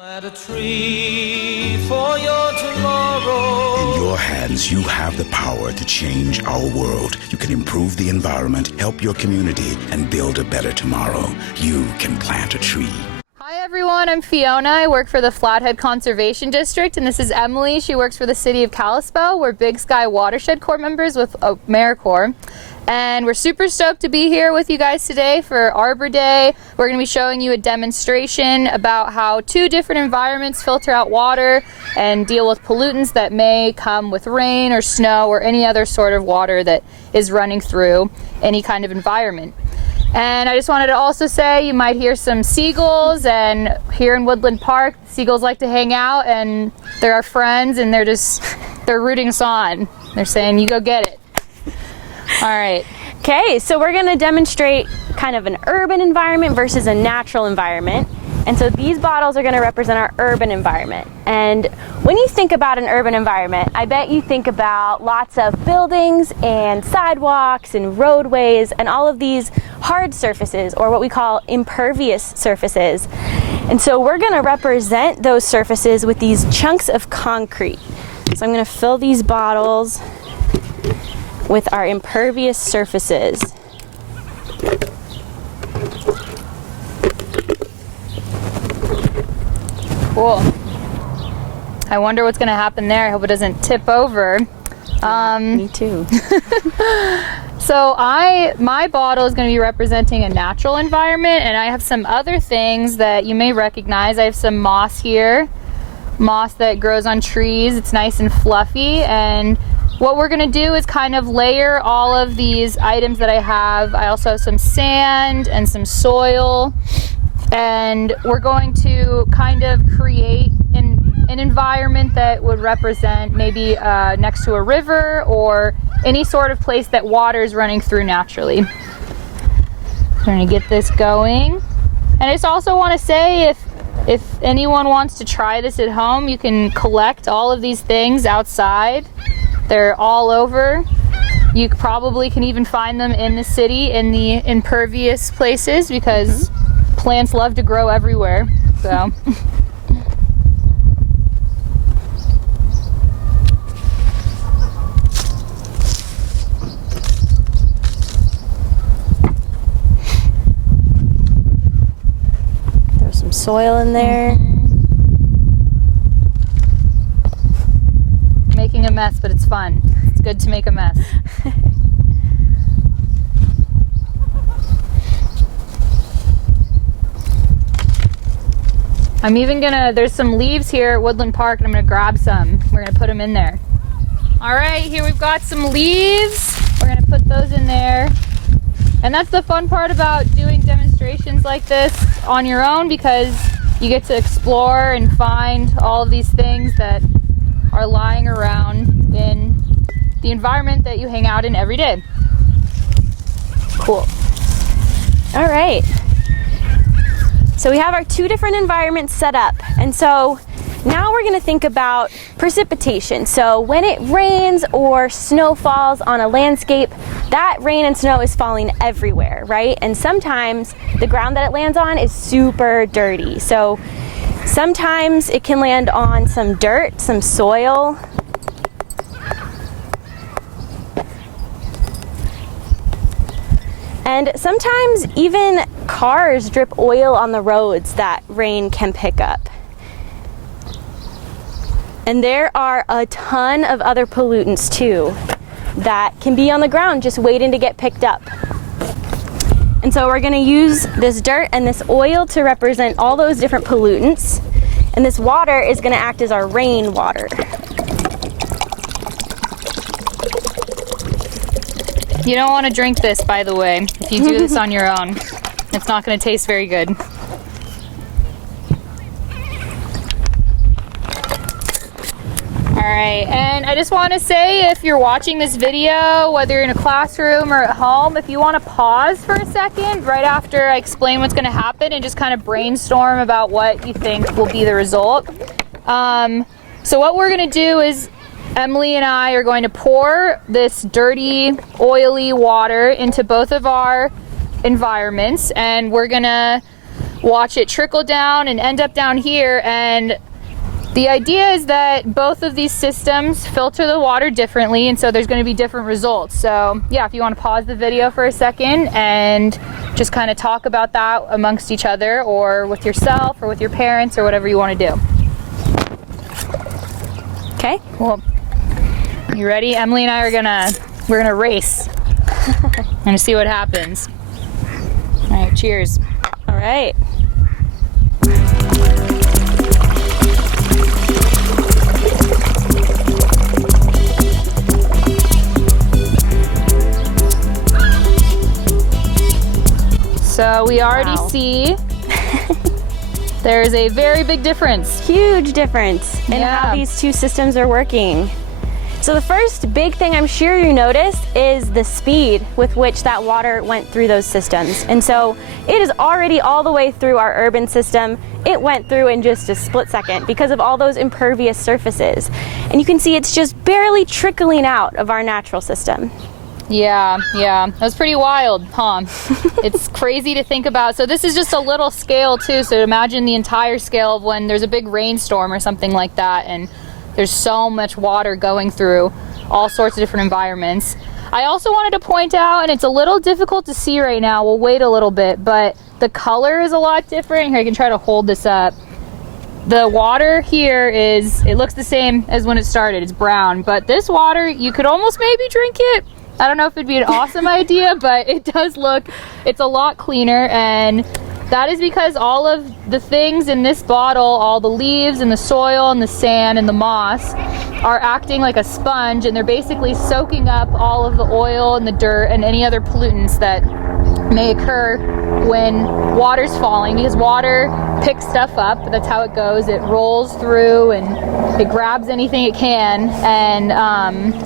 Plant a tree for your tomorrow. In your hands, you have the power to change our world. You can improve the environment, help your community, and build a better tomorrow. You can plant a tree. Hi everyone, I'm Fiona. I work for the Flathead Conservation District, and this is Emily. She works for the City of Kalispell. We're Big Sky Watershed Corps members with AmeriCorps. And we're super stoked to be here with you guys today for Arbor Day. We're going to be showing you a demonstration about how 2 different environments filter out water and deal with pollutants that may come with rain or snow or any other sort of water that is running through any kind of environment. And I just wanted to also say you might hear some seagulls, and here in Woodland Park, seagulls like to hang out and they're our friends, and they're rooting us on. They're saying, you go get it. All right. Okay, so we're going to demonstrate kind of an urban environment versus a natural environment. And so these bottles are going to represent our urban environment. And when you think about an urban environment, I bet you think about lots of buildings and sidewalks and roadways and all of these hard surfaces, or what we call impervious surfaces. And so we're going to represent those surfaces with these chunks of concrete. So I'm going to fill these bottles with our impervious surfaces. Cool. I wonder what's going to happen there. I hope it doesn't tip over. Me too. So my bottle is going to be representing a natural environment, and I have some other things that you may recognize. I have some moss here, moss that grows on trees. It's nice and fluffy, and what we're going to do is kind of layer all of these items that I have. I also have some sand and some soil, and we're going to kind of create an environment that would represent maybe next to a river or any sort of place that water is running through naturally. I'm going to get this going. And I just also want to say, if anyone wants to try this at home, you can collect all of these things outside. They're all over. You probably can even find them in the city in the impervious places, because plants love to grow everywhere. So. There's some soil in there. Making a mess, but it's fun. It's good to make a mess. I'm even there's some leaves here at Woodland Park, and I'm gonna grab some. We're gonna put them in there. All right, here we've got some leaves. We're gonna put those in there. And that's the fun part about doing demonstrations like this on your own, because you get to explore and find all of these things that are lying around in the environment that you hang out in every day. Cool. All right. So we have our 2 different environments set up. And so now we're going to think about precipitation. So when it rains or snow falls on a landscape, that rain and snow is falling everywhere, right? And sometimes the ground that it lands on is super dirty. So sometimes it can land on some dirt, some soil. And sometimes even cars drip oil on the roads that rain can pick up. And there are a ton of other pollutants too that can be on the ground just waiting to get picked up. And so we're going to use this dirt and this oil to represent all those different pollutants. And this water is going to act as our rainwater. You don't want to drink this, by the way, if you do this on your own. It's not going to taste very good. All right, and I just want to say, if you're watching this video, whether you're in a classroom or at home, if you want to pause for a second right after I explain what's going to happen and just kind of brainstorm about what you think will be the result. So what we're going to do is Emily and I are going to pour this dirty, oily water into both of our environments, and we're going to watch it trickle down and end up down here. And the idea is that both of these systems filter the water differently, and so there's going to be different results. So yeah, if you want to pause the video for a second and just kind of talk about that amongst each other or with yourself or with your parents or whatever you want to do. Okay. Cool. You ready? Emily and I are we're gonna race. I'm gonna see what happens. All right, cheers. All right. So we already see there's a very big difference. Huge difference in how these two systems are working. So the first big thing I'm sure you noticed is the speed with which that water went through those systems. And so it is already all the way through our urban system. It went through in just a split second because of all those impervious surfaces. And you can see it's just barely trickling out of our natural system. Yeah, that was pretty wild, huh? It's crazy to think about. So this is just a little scale too, so imagine the entire scale of when there's a big rainstorm or something like that, and there's so much water going through all sorts of different environments. I also wanted to point out, and it's a little difficult to see right now, we'll wait a little bit, but the color is a lot different. Here, I can try to hold this up. The water here it looks the same as when it started, it's brown, but this water, you could almost maybe drink it. I don't know if it'd be an awesome idea, but it does look, it's a lot cleaner, and that is because all of the things in this bottle, all the leaves and the soil and the sand and the moss are acting like a sponge, and they're basically soaking up all of the oil and the dirt and any other pollutants that may occur when water's falling, because water picks stuff up. That's how it goes. It rolls through and it grabs anything it can, and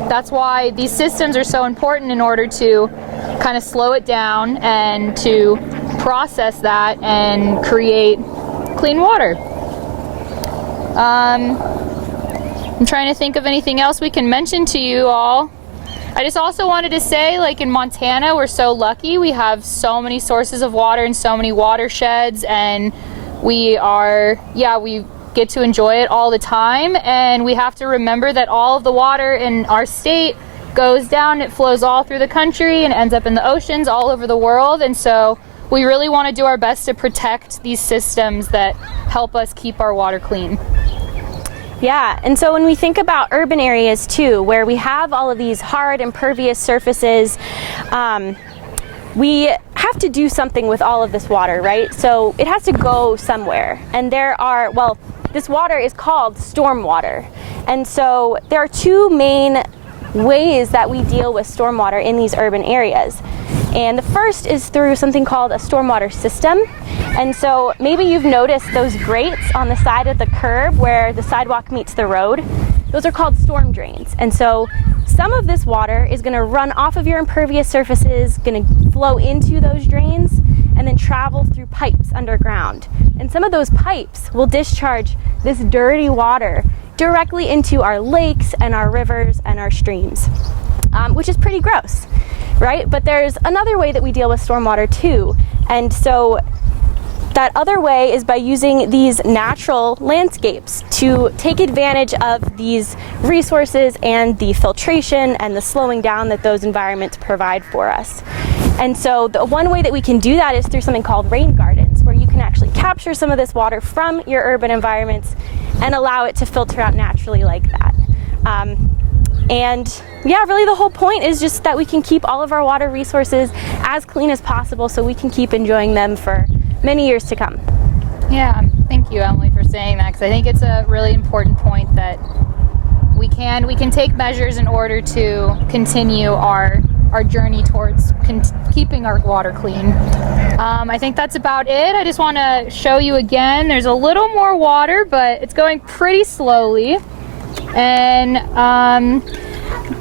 that's why these systems are so important in order to kind of slow it down and to process that and create clean water. I'm trying to think of anything else we can mention to you all. I just also wanted to say, like in Montana, we're so lucky. We have so many sources of water and so many watersheds, and we get to enjoy it all the time. And we have to remember that all of the water in our state goes down, it flows all through the country and ends up in the oceans all over the world. And so we really want to do our best to protect these systems that help us keep our water clean. Yeah, and so when we think about urban areas too, where we have all of these hard impervious surfaces, we have to do something with all of this water, right? So it has to go somewhere. And this water is called stormwater. And so there are two main ways that we deal with stormwater in these urban areas. And the first is through something called a stormwater system. And so maybe you've noticed those grates on the side of the curb where the sidewalk meets the road. Those are called storm drains. And so some of this water is going to run off of your impervious surfaces, going to flow into those drains, and then travel through pipes underground. And some of those pipes will discharge this dirty water directly into our lakes and our rivers and our streams, which is pretty gross, right? But there's another way that we deal with stormwater too. And so that other way is by using these natural landscapes to take advantage of these resources and the filtration and the slowing down that those environments provide for us. And so the one way that we can do that is through something called rain gardens, where you can actually capture some of this water from your urban environments and allow it to filter out naturally like that. And yeah, really the whole point is just that we can keep all of our water resources as clean as possible so we can keep enjoying them for many years to come. Yeah, thank you, Emily, for saying that, because I think it's a really important point that we can take measures in order to continue our journey towards keeping our water clean. I think that's about it. I just want to show you again, there's a little more water, but it's going pretty slowly. And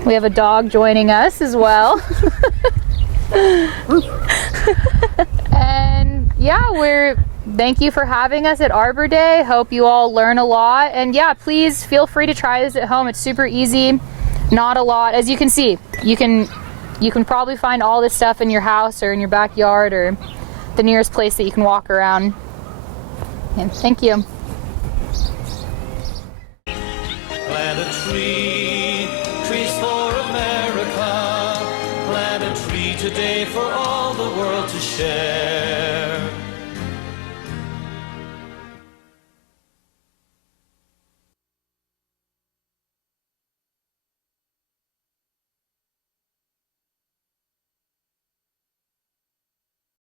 we have a dog joining us as well. And yeah, thank you for having us at Arbor Day. Hope you all learn a lot. And yeah, please feel free to try this at home. It's super easy, not a lot. As you can see, you can probably find all this stuff in your house or in your backyard or the nearest place that you can walk around. And thank you. Plant a tree, trees for America. Plant a tree today for all the world to share.